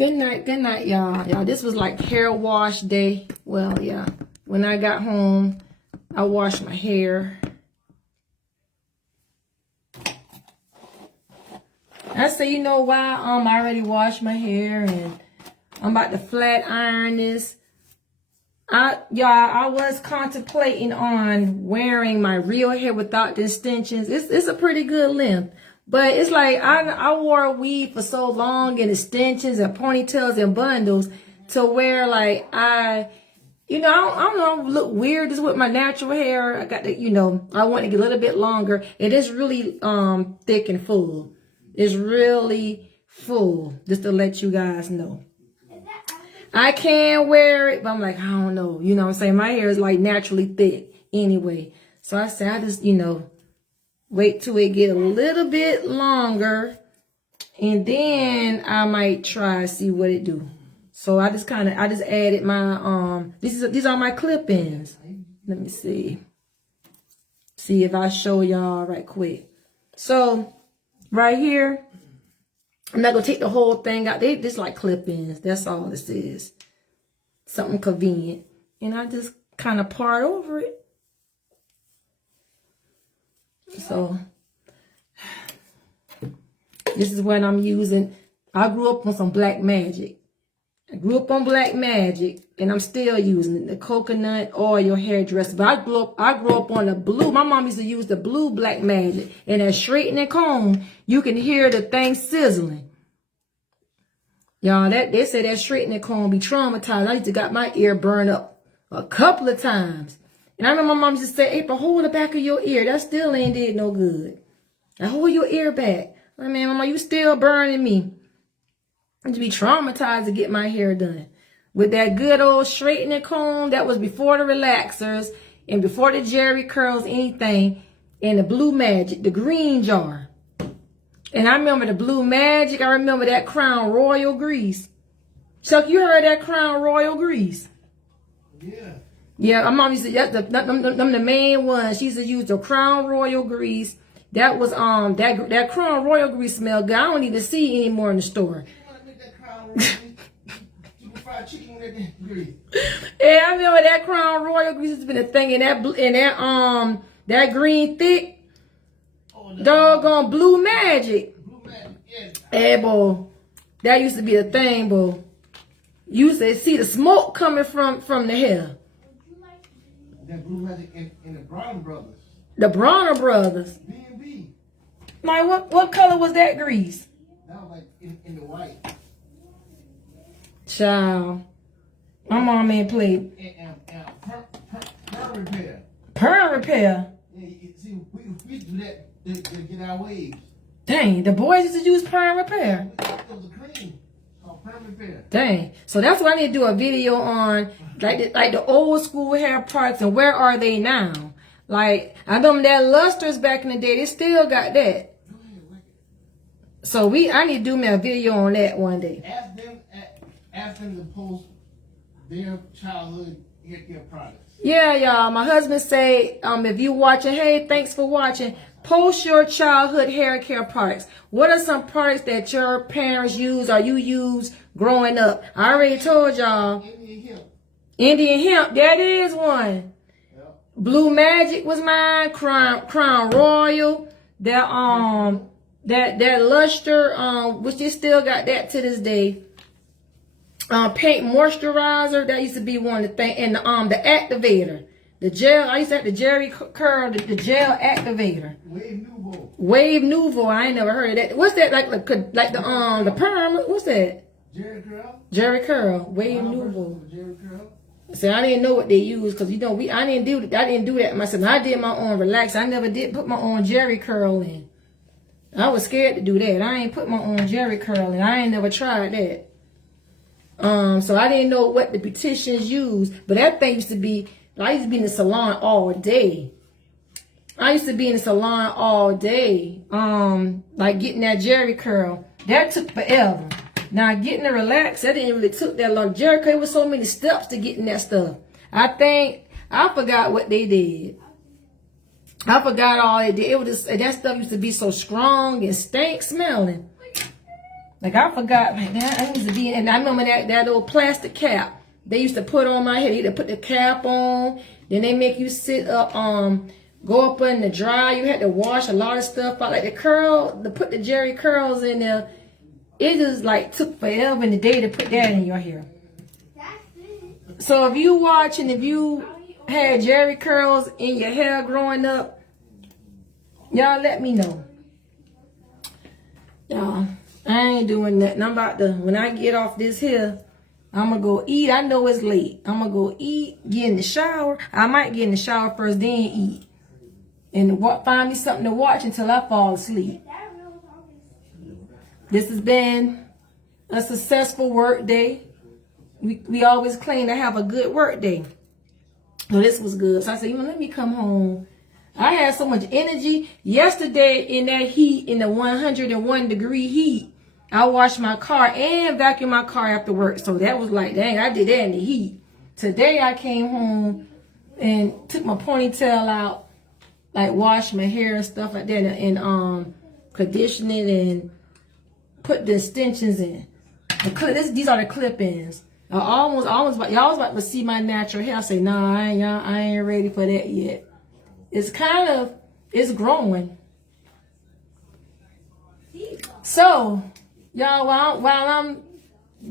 Good night, y'all. Y'all, this was like hair wash day. Well, yeah. When I got home, I washed my hair. I say, you know why? I already washed my hair and I'm about to flat iron this. I was contemplating on wearing my real hair without the extensions. It's a pretty good length. But it's like I wore a weave for so long and extensions and ponytails and bundles to where like I don't know, look weird just with my natural hair. I got to, I want to get a little bit longer. It is really thick and full. It's really full, just to let you guys know. I can wear it, but I'm like, I don't know. You know what I'm saying? My hair is like naturally thick anyway. So I say I just, wait till it get a little bit longer. And then I might try see what it do. So I just added my, these are my clip-ins. Let me see. See if I show y'all right quick. So right here, I'm not going to take the whole thing out. They just like clip-ins. That's all this is. Something convenient. And I just kind of part over it. So, this is what I'm using. I grew up on some Black Magic. And I'm still using it. The coconut oil hairdresser. But I grew up on the blue. My mom used to use the blue Black Magic. And that straightening comb, you can hear the thing sizzling. Y'all, they say that straightening comb be traumatized. I used to got my ear burned up a couple of times. And I remember my mom used to say, April, hold the back of your ear. That still ain't did no good. Now hold your ear back. I mean, Mama, you still burning me. I used to be traumatized to get my hair done. With that good old straightening comb, that was before the relaxers and before the Jerry curls, anything. And the Blue Magic, the green jar. And I remember the Blue Magic. I remember that Crown Royal grease. Chuck, you heard that Crown Royal grease? Yeah. Yeah, my mom used to, them the main ones. She used to use the Crown Royal grease. That was, that Crown Royal grease smell good. I don't need to see anymore in the store. Yeah, I remember that Crown Royal grease has been a thing, and that green thick, doggone Blue Magic. Hey, boy, that used to be a thing, boy. You used to see the smoke coming from the hair. That Blue Magic in the Bronner Brothers. The Bronner Brothers. B&B. Like, what color was that grease? That was like in the white. Child. My mom ain't played. Perm repair. Perm repair? Yeah, see, we do that to get our waves. Dang, the boys used to use perm repair. It was a cream called perm repair. Dang. So that's what I need to do a video on, like the old school hair products and where are they now? Like, I remember that Luster's back in the day, they still got that. So I need to do me a video on that one day. Ask them to post their childhood hair care products. Yeah, y'all. My husband say, if you watching, hey, thanks for watching. Post your childhood hair care products. What are some products that your parents use or you use growing up? I already told y'all. Indian hemp, that is one. Yep. Blue Magic was mine. Crown Royal. That Luster, which they still got that to this day. Paint moisturizer, that used to be one of the things. And the activator. The gel, I used to have the Jerry curl, the gel activator. Wave Nouveau. I ain't never heard of that. What's that like the perm? What's that? Jerry curl. Jerry curl. Wave Nouveau. Jerry curl. See, I didn't know what they use because I didn't do that myself. I did my own relax. I never did put my own Jerry curl in. I was scared to do that. I ain't put my own Jerry curl in. I ain't never tried that. So I didn't know what the beauticians use, but that thing used to be. I used to be in the salon all day. Like getting that Jerry curl. That took forever. Now getting the relax, that didn't really took that long. Jerry curl was so many steps to getting that stuff. I forgot what they did. I forgot all they did. It was just, that stuff used to be so strong and stank smelling. Like I forgot, like that I used to be, and I remember that old plastic cap they used to put on my head. You had to put the cap on, then they make you sit up, go up in the dry. You had to wash a lot of stuff out, like to put the Jerry curls in there. It just like took forever in the day to put that in your hair. So if you watching, if you had Jerry curls in your hair growing up, y'all let me know. Y'all, I ain't doing nothing. I'm about to, when I get off this here, I'm gonna go eat. I know it's late. I'm gonna go eat, get in the shower. I might get in the shower first, then eat. And find me something to watch until I fall asleep. This has been a successful work day. We always claim to have a good work day. So this was good. So I said, let me come home. I had so much energy. Yesterday in that heat, in the 101 degree heat, I washed my car and vacuumed my car after work. So that was like, dang, I did that in the heat. Today I came home and took my ponytail out, like washed my hair and stuff like that, and conditioned it and put the extensions in. These are the clip-ins. Y'all was about to see my natural hair. I say, nah, I ain't ready for that yet. It's growing. So, y'all, while I'm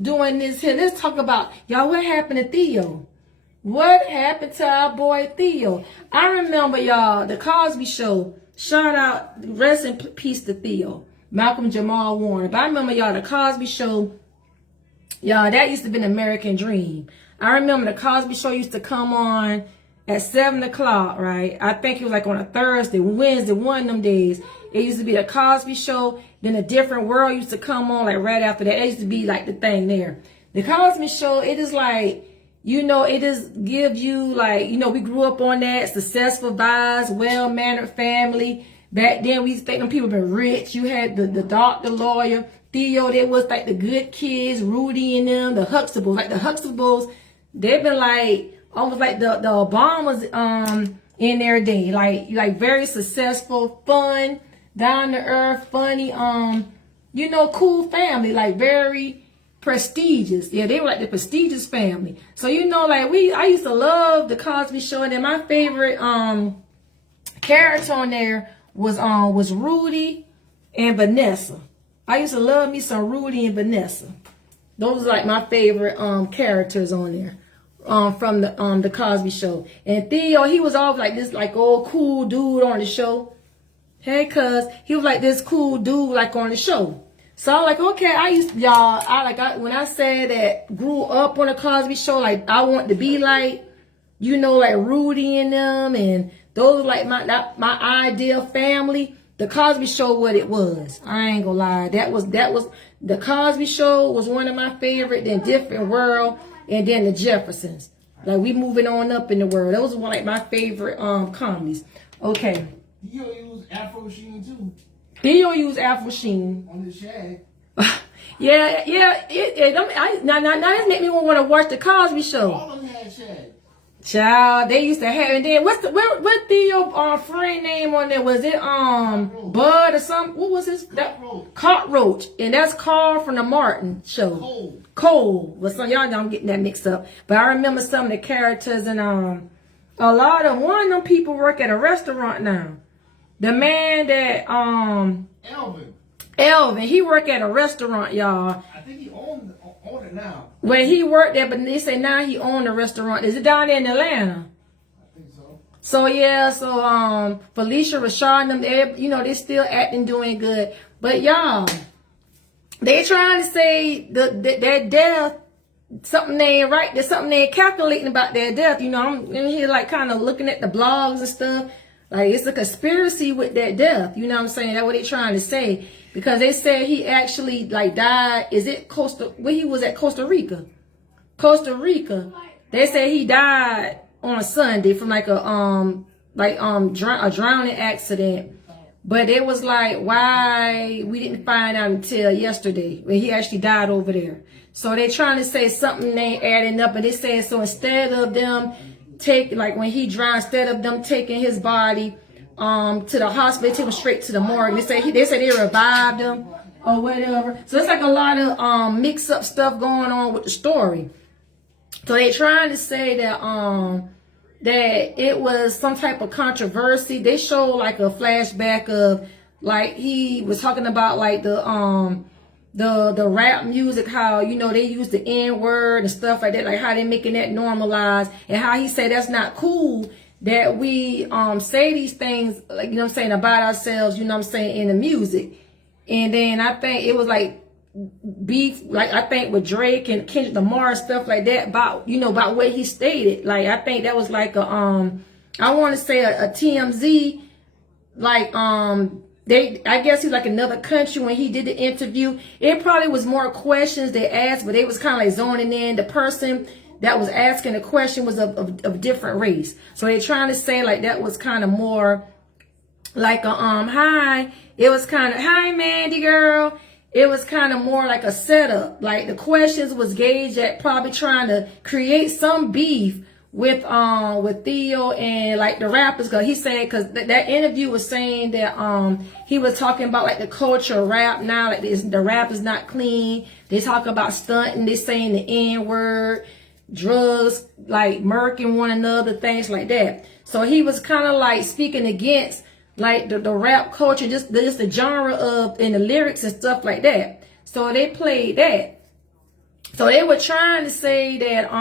doing this here, let's talk about, y'all, what happened to Theo? What happened to our boy Theo? I remember, y'all, the Cosby Show. Shout out, rest in peace to Theo. Malcolm Jamal Warner. But I remember, y'all, the Cosby Show. Y'all, that used to be an American dream. I remember the Cosby Show used to come on at 7 o'clock, right? I think it was like on a Thursday, Wednesday, one of them days. It used to be the Cosby Show. Then A Different World used to come on like right after that. It used to be like the thing there. The Cosby Show, it is like, it just gives you like, we grew up on that. Successful vibes, well-mannered family. Back then, we used to think them people been rich. You had the doctor, lawyer, Theo. They was like the good kids, Rudy and them, the Huxtables. Like the Huxtables, they've been like almost like the Obamas in their day. Like very successful, fun, down to earth, funny, cool family. Like very prestigious. Yeah, they were like the prestigious family. So I used to love the Cosby Show, and then my favorite character on there was Rudy and Vanessa. I used to love me some Rudy and Vanessa. Those are like my favorite characters on there from the Cosby Show. And Theo, he was always like this like old cool dude on the show. Hey, cuz he was like this cool dude like on the show. So I was like, okay, when I said that grew up on the Cosby Show, like I want to be like, like Rudy and them, and those are like my ideal family. The Cosby Show, what it was, I ain't gonna lie. That was the Cosby Show was one of my favorite. Then Different World, and then the Jeffersons. Like we moving on up in the world. Those were like my favorite comedies. Okay. Theo used Afro Sheen too. Theo used Afro Sheen on the shag. Yeah. Now this make me want to watch the Cosby Show. All of them had shag. Child, they used to have, and then what Theo friend name on there? Was it Bud or something? What was his? Cockroach. And that's Carl from the Martin Show. Cole. Well, some y'all don't get that mixed up. But I remember some of the characters, and a lot of one of them people work at a restaurant now. The man that Elvin, he work at a restaurant, y'all. I think he own it now. Well, he worked there, but they say now he owned a restaurant. Is it down there in Atlanta? I think so. So yeah, Felicia Rashad and them, they still acting doing good. But y'all, they trying to say their death, something ain't right. There's something they ain't calculating about their death. I'm in here like kind of looking at the blogs and stuff. Like it's a conspiracy with their death. You know what I'm saying? That's what they trying to say. Because they said he actually like died. Is it where he was at Costa Rica? Costa Rica. They said he died on a Sunday from like a drowning accident. But it was like, why we didn't find out until yesterday when he actually died over there. So they trying to say something ain't adding up, and they saying so instead of them when he drowned, instead of them taking his body to the hospital, they took him straight to the morgue. They say they revived him, or whatever. So it's like a lot of mix up stuff going on with the story. So they trying to say that that it was some type of controversy. They showed like a flashback of like he was talking about like the rap music, how they use the N-word and stuff like that, like how they making that normalized, and how he said that's not cool that we say these things, like about ourselves, in the music. And then I think it was like beef, like I think with Drake and Kendrick Lamar and stuff like that about about what he stated. Like I think that was like a I want to say a TMZ, like I guess he's like another country when he did the interview. It probably was more questions they asked, but they was kind of like zoning in. The person that was asking the question was of different race. So they're trying to say like that was kind of more like a hi. It was kind of hi Mandy girl. It was kind of more like a setup. Like the questions was gauged at probably trying to create some beef with Theo and like the rappers. Cause he said, cause that interview was saying that he was talking about like the culture of rap now, like the rap is not clean. They talk about stunting, they saying the N-word, drugs, like murking one another, things like that. So he was kind of like speaking against like the rap culture, just the genre of and the lyrics and stuff like that. So they played that. So they were trying to say that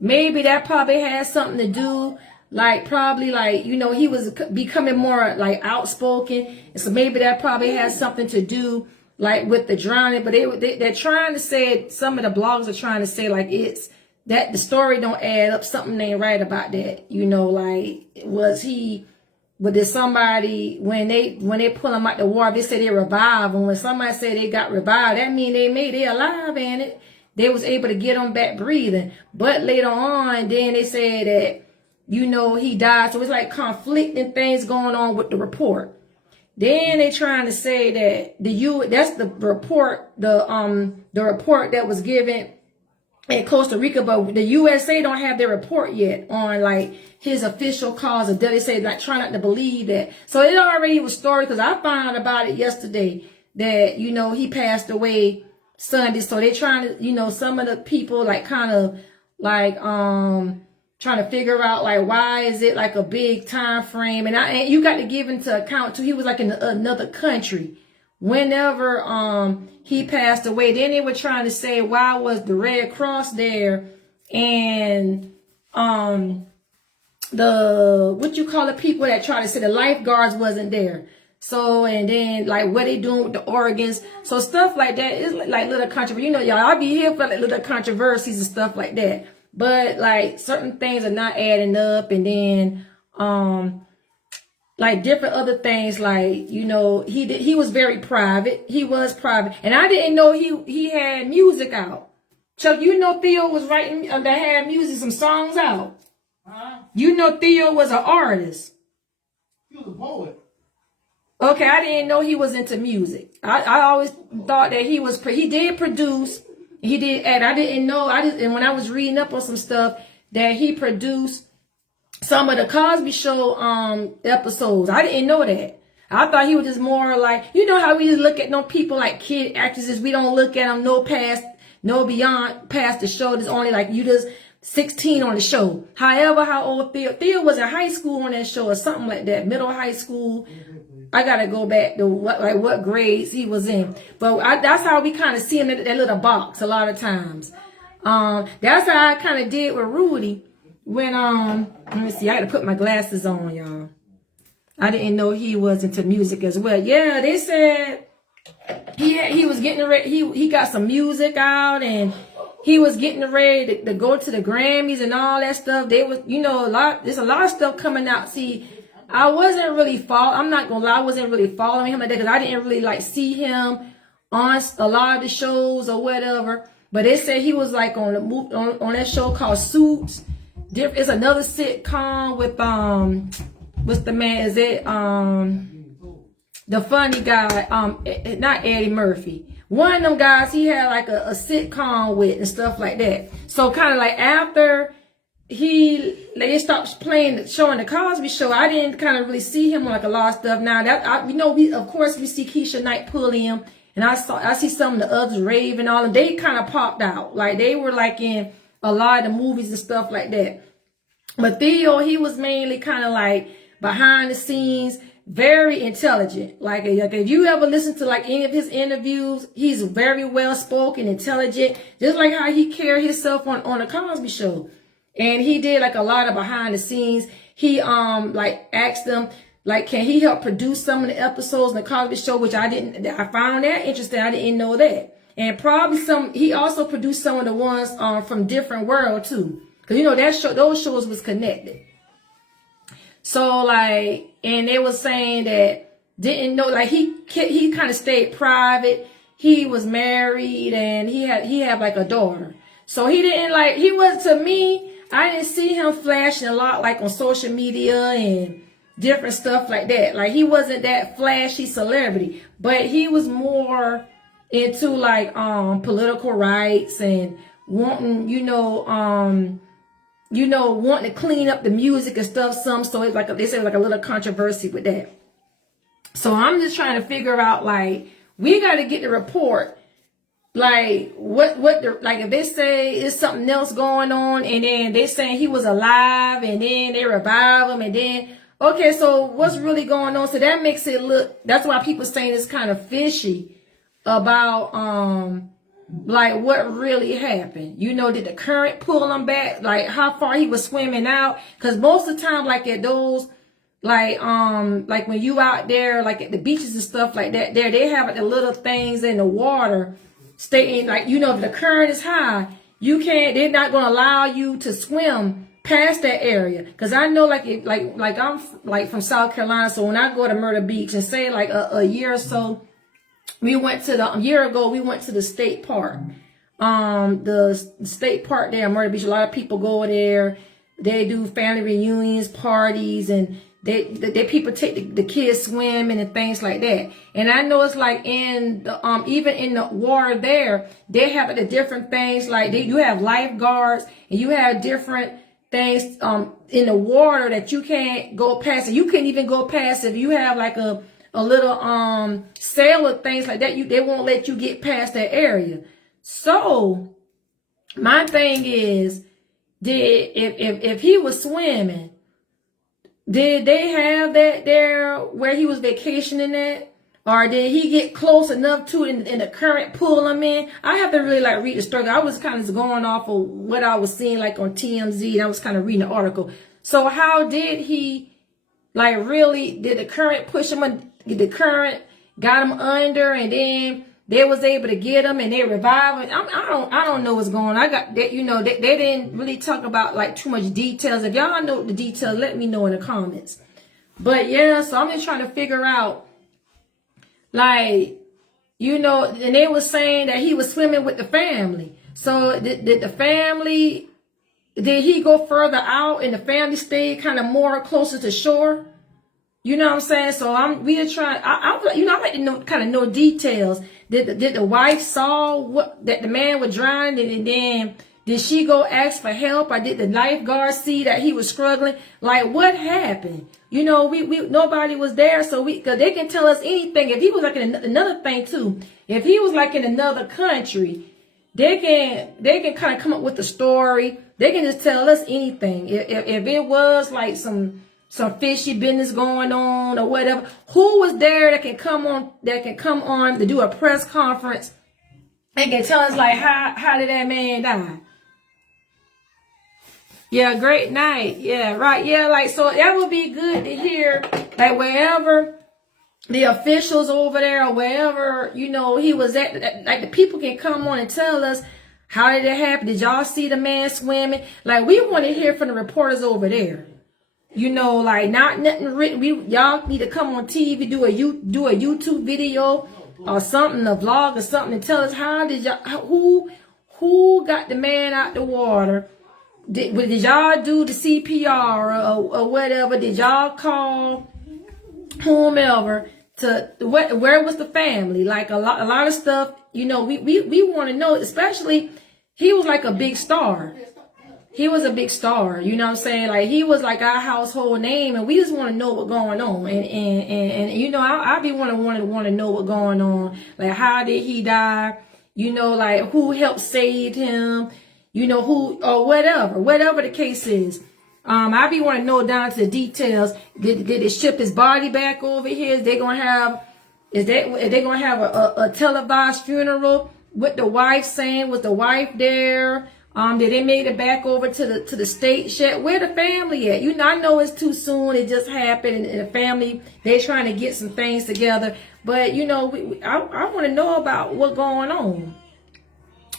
maybe that probably had something to do, like probably like he was becoming more like outspoken, and so maybe that probably has something to do like with the drowning. But they're trying to say, some of the blogs are trying to say like it's that the story don't add up, something ain't right about that. Like but did somebody, when they pull them out the water, they say they revived. And when somebody say they got revived, that mean they alive, and they was able to get them back breathing. But later on, then they said that he died. So it's like conflicting things going on with the report. Then they trying to say that that's the report, the report that was given in Costa Rica, but the USA don't have their report yet on like his official cause of death. They say like try not to believe that. So it already was story, because I found out about it yesterday that he passed away Sunday. So they trying to some of the people like kind of like trying to figure out like why is it like a big time frame, and you got to give into account too, he was like in another country whenever he passed away. Then they were trying to say why was the Red Cross there, and the people that try to say the lifeguards wasn't there. So, and then like what they doing with the organs, so stuff like that is like little controversy. Y'all, I'll be here for like little controversies and stuff like that. But like certain things are not adding up, and then like different other things, like he was very private. He was private, and I didn't know he had music out. Chuck, Theo was writing that had music, some songs out. Theo was an artist. He was a poet. Okay, I didn't know he was into music. I always thought that he did produce, he did, and I didn't know. And when I was reading up on some stuff, that he produced some of the Cosby Show episodes. I didn't know that. I thought he was just more like, how we just look at no people like kid actresses. We don't look at them no beyond past the show. There's only like you just 16 on the show. However, how old Theo was in high school on that show or something like that, middle high school. I gotta go back to what grades he was in. But that's how we kind of see him in that little box a lot of times. That's how I kind of did with Rudy when let me see, I gotta put my glasses on, y'all. I didn't know he was into music as well. Yeah, they said he was getting ready. He got some music out, and he was getting ready to go to the Grammys and all that stuff. They was there's a lot of stuff coming out. See, I wasn't really I'm not gonna lie, I wasn't really following him like that, because I didn't really like see him on a lot of the shows or whatever. But they said he was like on that show called Suits. It's another sitcom with what's the man? Is it the funny guy? Not Eddie Murphy. One of them guys he had like a sitcom with and stuff like that. So kind of like after they stopped showing the Cosby Show, I didn't kind of really see him on like a lot of stuff. Now that we of course we see Keisha Knight pull him And I see some of the others, Rave and all, and they kind of popped out. Like they were like in a lot of the movies and stuff like that. But Theo, he was mainly kind of like behind the scenes, very intelligent. Like if you ever listen to like any of his interviews, he's very well spoken, intelligent, just like how he carried himself on the Cosby Show. And he did like a lot of behind the scenes. He like asked them like, can he help produce some of the episodes in the Cosby Show, which I found that interesting. I didn't know that. And probably he also produced some of the ones from Different World too. Cause you know those shows was connected. So like, and they was saying that didn't know, like he kind of stayed private. He was married and he had like a daughter. So he was, to me, I didn't see him flashing a lot like on social media and different stuff like that. Like he wasn't that flashy celebrity, but he was more into like political rights and wanting, wanting to clean up the music and stuff. So it's like they say like a little controversy with that. So I'm just trying to figure out, like, we got to get the report. Like if they say it's something else going on and then they saying he was alive and then they revive him and then, okay, so what's really going on? So that makes it look, that's why people saying it's kind of fishy about, like what really happened. Did the current pull him back? Like how far he was swimming out? Cause most of the time, like at those, like when you out there, like at the beaches and stuff like that, they have like the little things in the water staying, like, if the current is high, they're not going to allow you to swim past that area. Cause I know like I'm like from South Carolina. So when I go to Myrtle Beach and say like a year or so, a year ago, we went to the state park. The state park there in Myrtle Beach, a lot of people go there. They do family reunions, parties, and they people take the kids swimming and things like that. And I know it's like in the, even in the water there, they have the different things, like you have lifeguards and you have different things in the water that you can't go past. And you can't even go past if you have like a little sail or things like that. They won't let you get past that area. So my thing is, if he was swimming, did they have that there where he was vacationing at? Or did he get close enough to it and the current pull him in? I have to really like read the story. I was kind of going off of what I was seeing like on TMZ, and I was kind of reading the article. So how did he, like, really, did the current push him? The current got him under, and then they was able to get him and they revived him. I don't know what's going on. I got that, they didn't really talk about like too much details. If y'all know the details, let me know in the comments. But yeah, so I'm just trying to figure out, like, and they were saying that he was swimming with the family. So did the family, did he go further out and the family stayed kind of more closer to shore? You know what I'm saying? So we are trying, I like to kind of know details. Did the wife saw that the man was drowning, and then did she go ask for help, or did the lifeguard see that he was struggling? Like, what happened? We nobody was there, so cause they can tell us anything. If he was like in another thing too, if he was like in another country, they can kind of come up with a story. They can just tell us anything. If it was like some fishy business going on or whatever, who was there that can come on to do a press conference and can tell us like how did that man die? Yeah, great night. Yeah, right. Yeah, like, so that would be good to hear, like, wherever the officials over there or wherever, he was at, like the people can come on and tell us, how did it happen? Did y'all see the man swimming? Like, we want to hear from the reporters over there. Like, not nothing written. Y'all need to come on TV, do a YouTube video or something, a vlog or something, and tell us how did y'all, who got the man out the water? Did y'all do the CPR or whatever? Did y'all call whomever where was the family? Like a lot of stuff, we want to know, especially he was like a big star. he was a big star, you know what I'm saying? Like, he was like our household name, and we just want to know what's going on. And you know, I be want to know what's going on. Like, how did he die? You know, like, who helped save him? You know, who, or whatever the case is. I be want to know down to the details. Did they ship his body back over here? Is they gonna have a televised funeral with the wife saying, was the wife there? Did they make it back over to the state yet? Where the family at? You know, I know it's too soon. It just happened, and the family, they're trying to get some things together. But you know, I want to know about what's going on.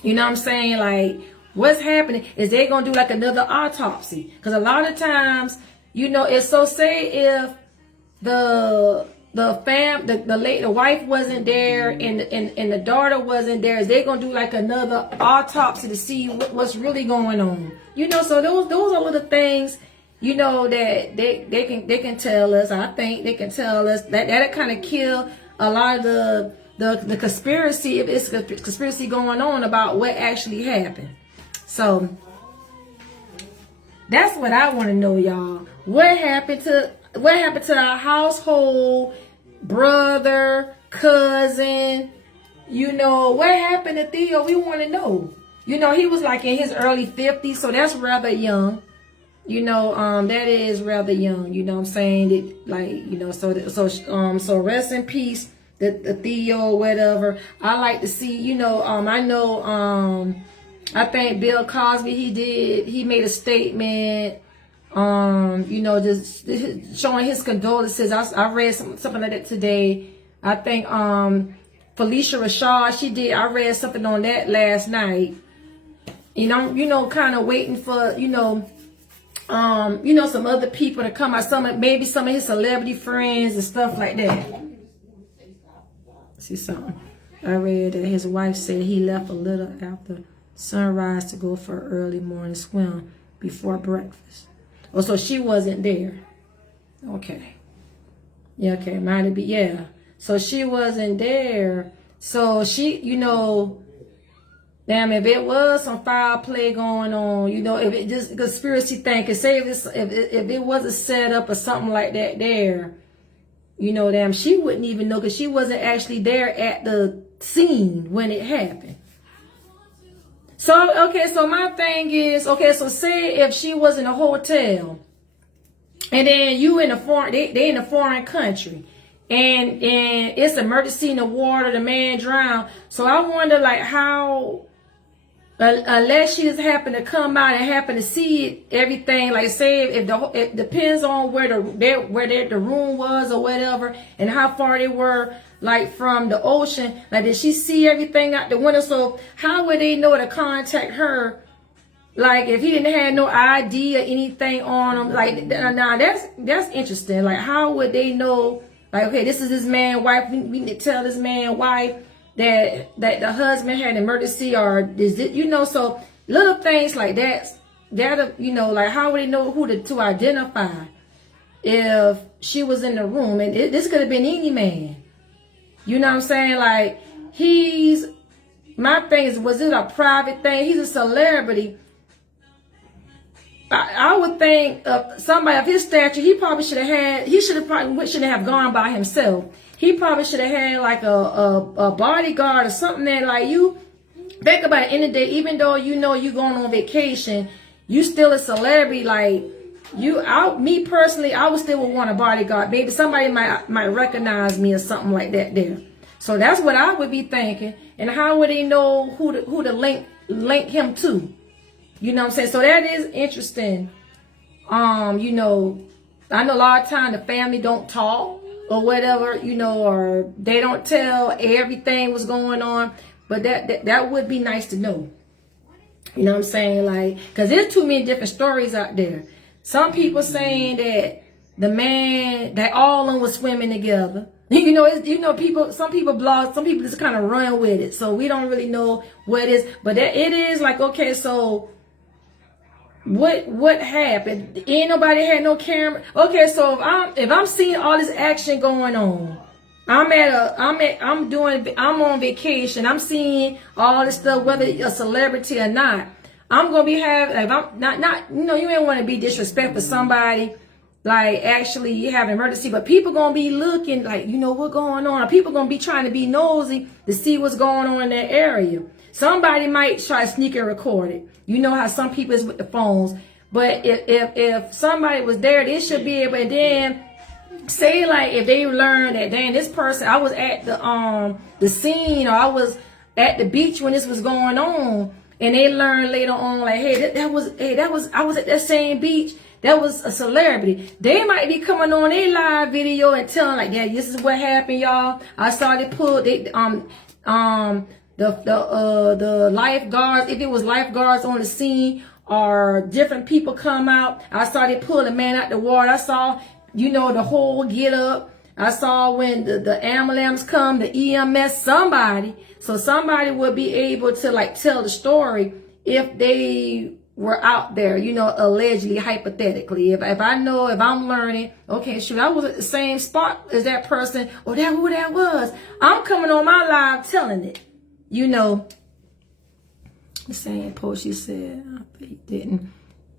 You know what I'm saying? Like, what's happening? Is they gonna do like another autopsy? Because a lot of times, you know, it's so, say if the wife wasn't there and the daughter wasn't there, is they gonna do like another autopsy to see what's really going on? You know, so those are little things, you know, that they can tell us. I think they can tell us that kind of kill a lot of the conspiracy, if it's a conspiracy going on about what actually happened. So that's what I want to know, y'all. What happened to our household brother, cousin? You know, what happened to Theo? We want to know. You know, he was like in his early 50s, so that's rather young. You know, that is rather young. You know what I'm saying? It, like, you know, so rest in peace, the Theo, whatever. I like to see, you know, I know, I think Bill Cosby, he made a statement, you know, just showing his condolences. I read something like that today. I think, Felicia Rashad, I read something on that last night. You know, kind of waiting for, you know, some other people to come out, maybe some of his celebrity friends and stuff like that. See something. I read that his wife said he left a little after sunrise to go for an early morning swim before breakfast. Oh, so she wasn't there. Okay. Yeah, okay. Might be, yeah. So she wasn't there. So she, you know, damn, if it was some foul play going on, you know, if it just conspiracy thinking, say if it was a setup or something like that there, you know, damn, she wouldn't even know because she wasn't actually there at the scene when it happened. So, okay, so my thing is, okay, so say if she was in a hotel and then you in a foreign, they in a foreign country and it's emergency in the water, the man drowned. So I wonder like how, unless she just happened to come out and happen to see everything, like say if it depends on where the room was or whatever and how far they were, like from the ocean, like did she see everything out the window? So how would they know to contact her? Like if he didn't have no ID or anything on him, like now that's interesting. Like how would they know? Like okay, this is this man's wife. We need to tell this man's wife that the husband had an emergency, or is it, you know? So little things like that, you know, like how would they know who to identify if she was in the room? And this could have been any man. You know what I'm saying? Like, my thing is, was it a private thing? He's a celebrity. I would think somebody of his stature, he shouldn't have gone by himself. He probably should have had like a bodyguard or something that, like, you think about it, in the day, even though you know you going on vacation, you still a celebrity. Like, me personally, I would still want a bodyguard. Maybe somebody might recognize me or something like that there. So that's what I would be thinking. And how would they know who to link him to? You know what I'm saying? So that is interesting. You know, I know a lot of times the family don't talk or whatever, you know, or they don't tell everything what's going on. But that would be nice to know. You know what I'm saying? Like, because there's too many different stories out there. Some people saying that the man, that all of them was swimming together. You know, some people blog, some people just kind of run with it. So we don't really know what it is. But it is like, okay, so what happened? Ain't nobody had no camera. Okay, so if I'm seeing all this action going on, I'm on vacation, I'm seeing all this stuff, whether you're a celebrity or not. I'm gonna be having, if I'm not, you ain't want to be disrespectful to somebody, like actually you have an emergency, but people gonna be looking like, what's going on. People gonna be trying to be nosy to see what's going on in that area. Somebody might try to sneak and record it. You know how some people is with the phones. But if somebody was there, they should be able, and then say like if they learn that, dang, this person, I was at the scene, or I was at the beach when this was going on, and they learn later on like, hey, I was at that same beach. That was a celebrity. They might be coming on a live video and telling like, yeah, this is what happened, y'all. I saw they pull the lifeguards, if it was lifeguards on the scene or different people come out. I saw they pull a man out the water. I saw, the whole get up. I saw when the ambulance come, the EMS, somebody would be able to like tell the story if they were out there, allegedly, hypothetically. If I know, if I'm learning, okay, shoot, I was at the same spot as that person, or that who that was. I'm coming on my live telling it. The same post she said after he didn't.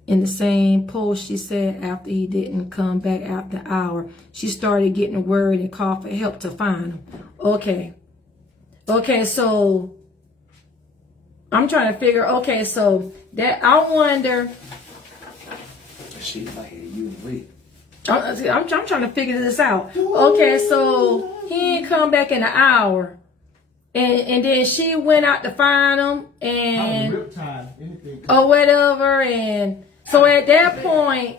In the same post she said after he didn't come back after an hour, she started getting worried and called for help to find him. Okay, so I'm trying to figure. Okay, so that I wonder. She like you wait. I'm trying to figure this out. Okay, so he didn't come back in an hour. And then she went out to find him and or whatever, and so at that point,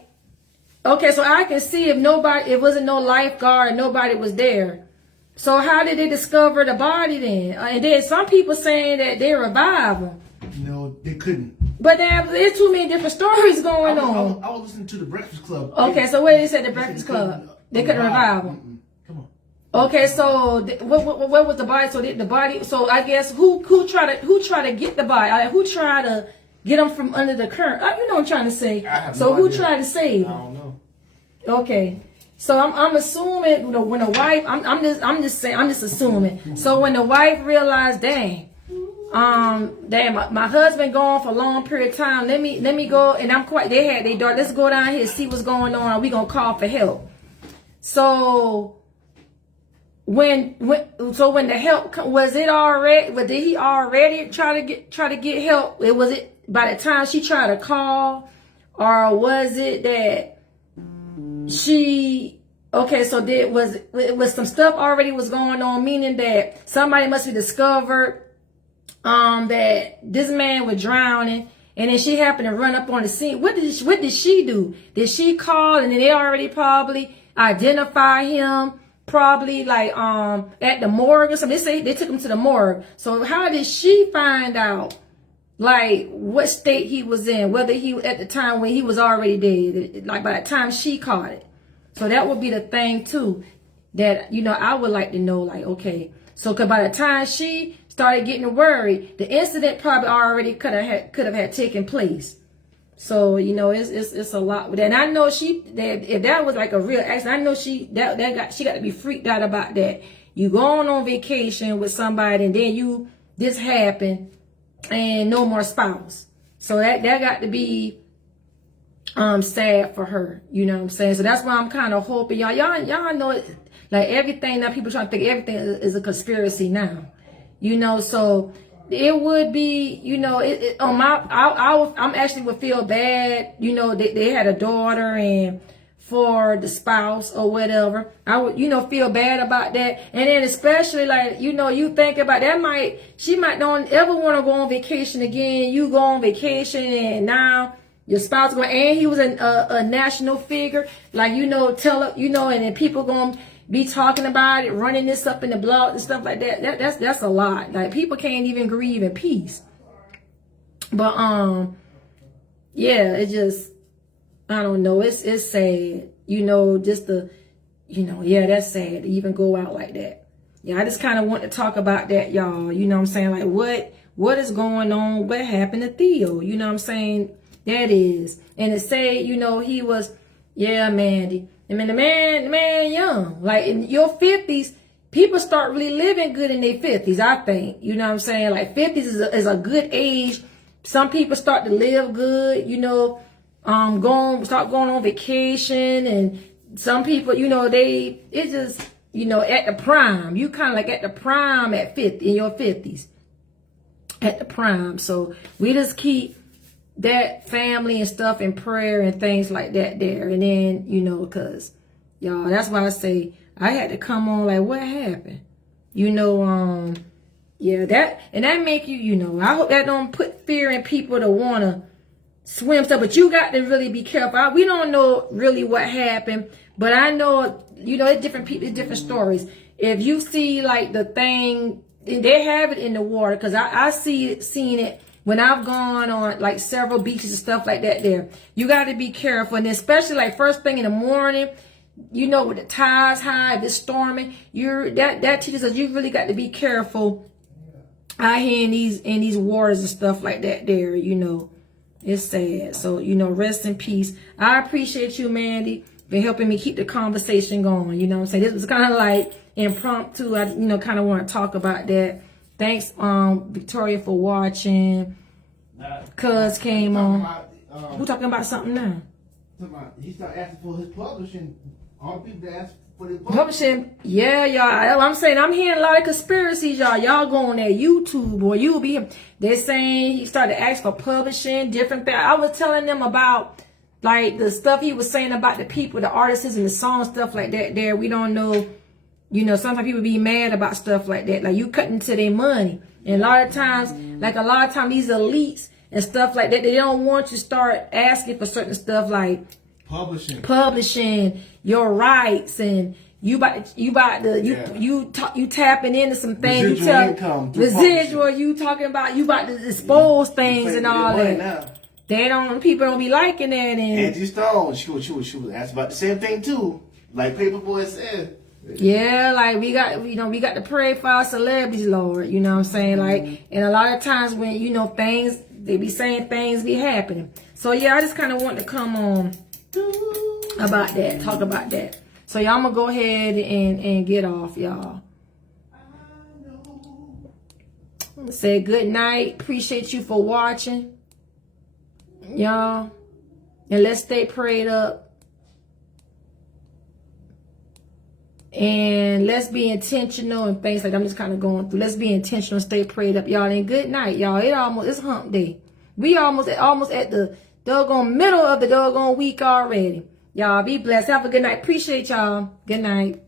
okay, so I can see it wasn't no lifeguard and nobody was there. So how did they discover the body then? And then some people saying that they revived him. No, they couldn't. But there's too many different stories going on. I was listening to the Breakfast Club. Okay, so what did they say? The Breakfast Club? They couldn't revive him. Okay, so what was the body? So the body. So I guess who tried to get the body? Who tried to get him from under the current? You know what I'm trying to say. So who tried to save him? I don't know. Okay, so I'm assuming when the wife. I'm just assuming. So when the wife realized, dang, my husband gone for a long period of time. Let me go, and they had their daughter. Let's go down here and see what's going on. We gonna call for help. So. When the help was it already? Did he already try to get help? Was it by the time she tried to call, or was it that she? Okay, so was some stuff already was going on, meaning that somebody must have discovered that this man was drowning, and then she happened to run up on the scene. What did she do? Did she call, and then they already probably identify him? Probably like at the morgue or something. They say they took him to the morgue. So how did she find out like what state he was in? Whether he at the time when he was already dead, like by the time she caught it. So that would be the thing too, that I would like to know. Like, okay, so cause by the time she started getting worried, the incident probably already could have had taken place. So it's a lot with that. And I know if that was like a real accident, I know she got to be freaked out about that. You going on vacation with somebody and then this happened and no more spouse. So that got to be sad for her. You know what I'm saying? So that's why I'm kind of hoping y'all know it, like everything now. People trying to think everything is a conspiracy now. So. It would be, I'm actually would feel bad, they had a daughter and for the spouse or whatever. I would, feel bad about that. And then especially like, you think about that she might don't ever want to go on vacation again. You go on vacation and now your spouse going, and he was a national figure, like, tell her, and then people going to be talking about it, running this up in the blog and stuff like that. That's a lot. Like people can't even grieve in peace. But yeah, it just I don't know. It's sad. Just yeah, that's sad to even go out like that. Yeah, I just kind of want to talk about that, y'all. You know what I'm saying? Like what is going on? What happened to Theo? You know what I'm saying? That is. And to say, he was, yeah, Mandy. I mean, the man young. Like in your 50s, people start really living good in their 50s, I think. You know what I'm saying? Like 50s is a good age some people start to live good, you know, start going on vacation, and some people, you know, it's just, you know, at the prime. You kind of like at the prime at 50, in your 50s. At the prime. So we just keep that family and stuff in prayer and things like that there. And then, you know, because, y'all, that's why I say I had to come on like, what happened? You know, yeah, that make you, you know, I hope that don't put fear in people to want to swim stuff, but you got to really be careful. We don't know really what happened, but I know, you know, it's different people, it's different stories. If you see like the thing, they have it in the water, because I seen it when I've gone on like several beaches and stuff like that there. You got to be careful, and especially like first thing in the morning, you know, with the tides high, if it's storming, that teaches us you really got to be careful out here in these waters and stuff like that there, you know. It's sad. So, you know, rest in peace. I appreciate you, Mandy, for helping me keep the conversation going. You know what I'm saying? This was kind of like impromptu. I, you know, kind of want to talk about that. Thanks, Victoria, for watching. Cuz came on. We're talking about something now. He started asking for his publishing. All the people that ask for their publishing. Yeah, y'all. I'm saying I'm hearing a lot of conspiracies, y'all. Y'all go on that YouTube, or you'll be. They're saying he started asking for publishing, different things. I was telling them about like the stuff he was saying about the people, the artists and the songs, stuff like that. There, we don't know. You know, sometimes people be mad about stuff like that. Like you cutting to their money, and a lot of times these elites and stuff like that, they don't want you to start asking for certain stuff like publishing your rights, and you tapping into some things. Residual, you talking about you about to expose things and all that. People don't be liking that. And Angie Stone, she was asked about the same thing too. Like Paperboy said. Yeah, like we got to pray for our celebrities, Lord. You know what I'm saying? Like, and a lot of times when, you know, things, they be saying things be happening. So yeah, I just kind of want to come on about that, talk about that. So y'all, I'm going to go ahead and get off, y'all. Say good night. Appreciate you for watching, y'all. And let's stay prayed up. And let's be intentional and things like that. I'm just kind of going through. Let's be intentional, stay prayed up, y'all. And good night, y'all. It's hump day. We almost at the doggone middle of the doggone week already. Y'all be blessed. Have a good night. Appreciate y'all. Good night.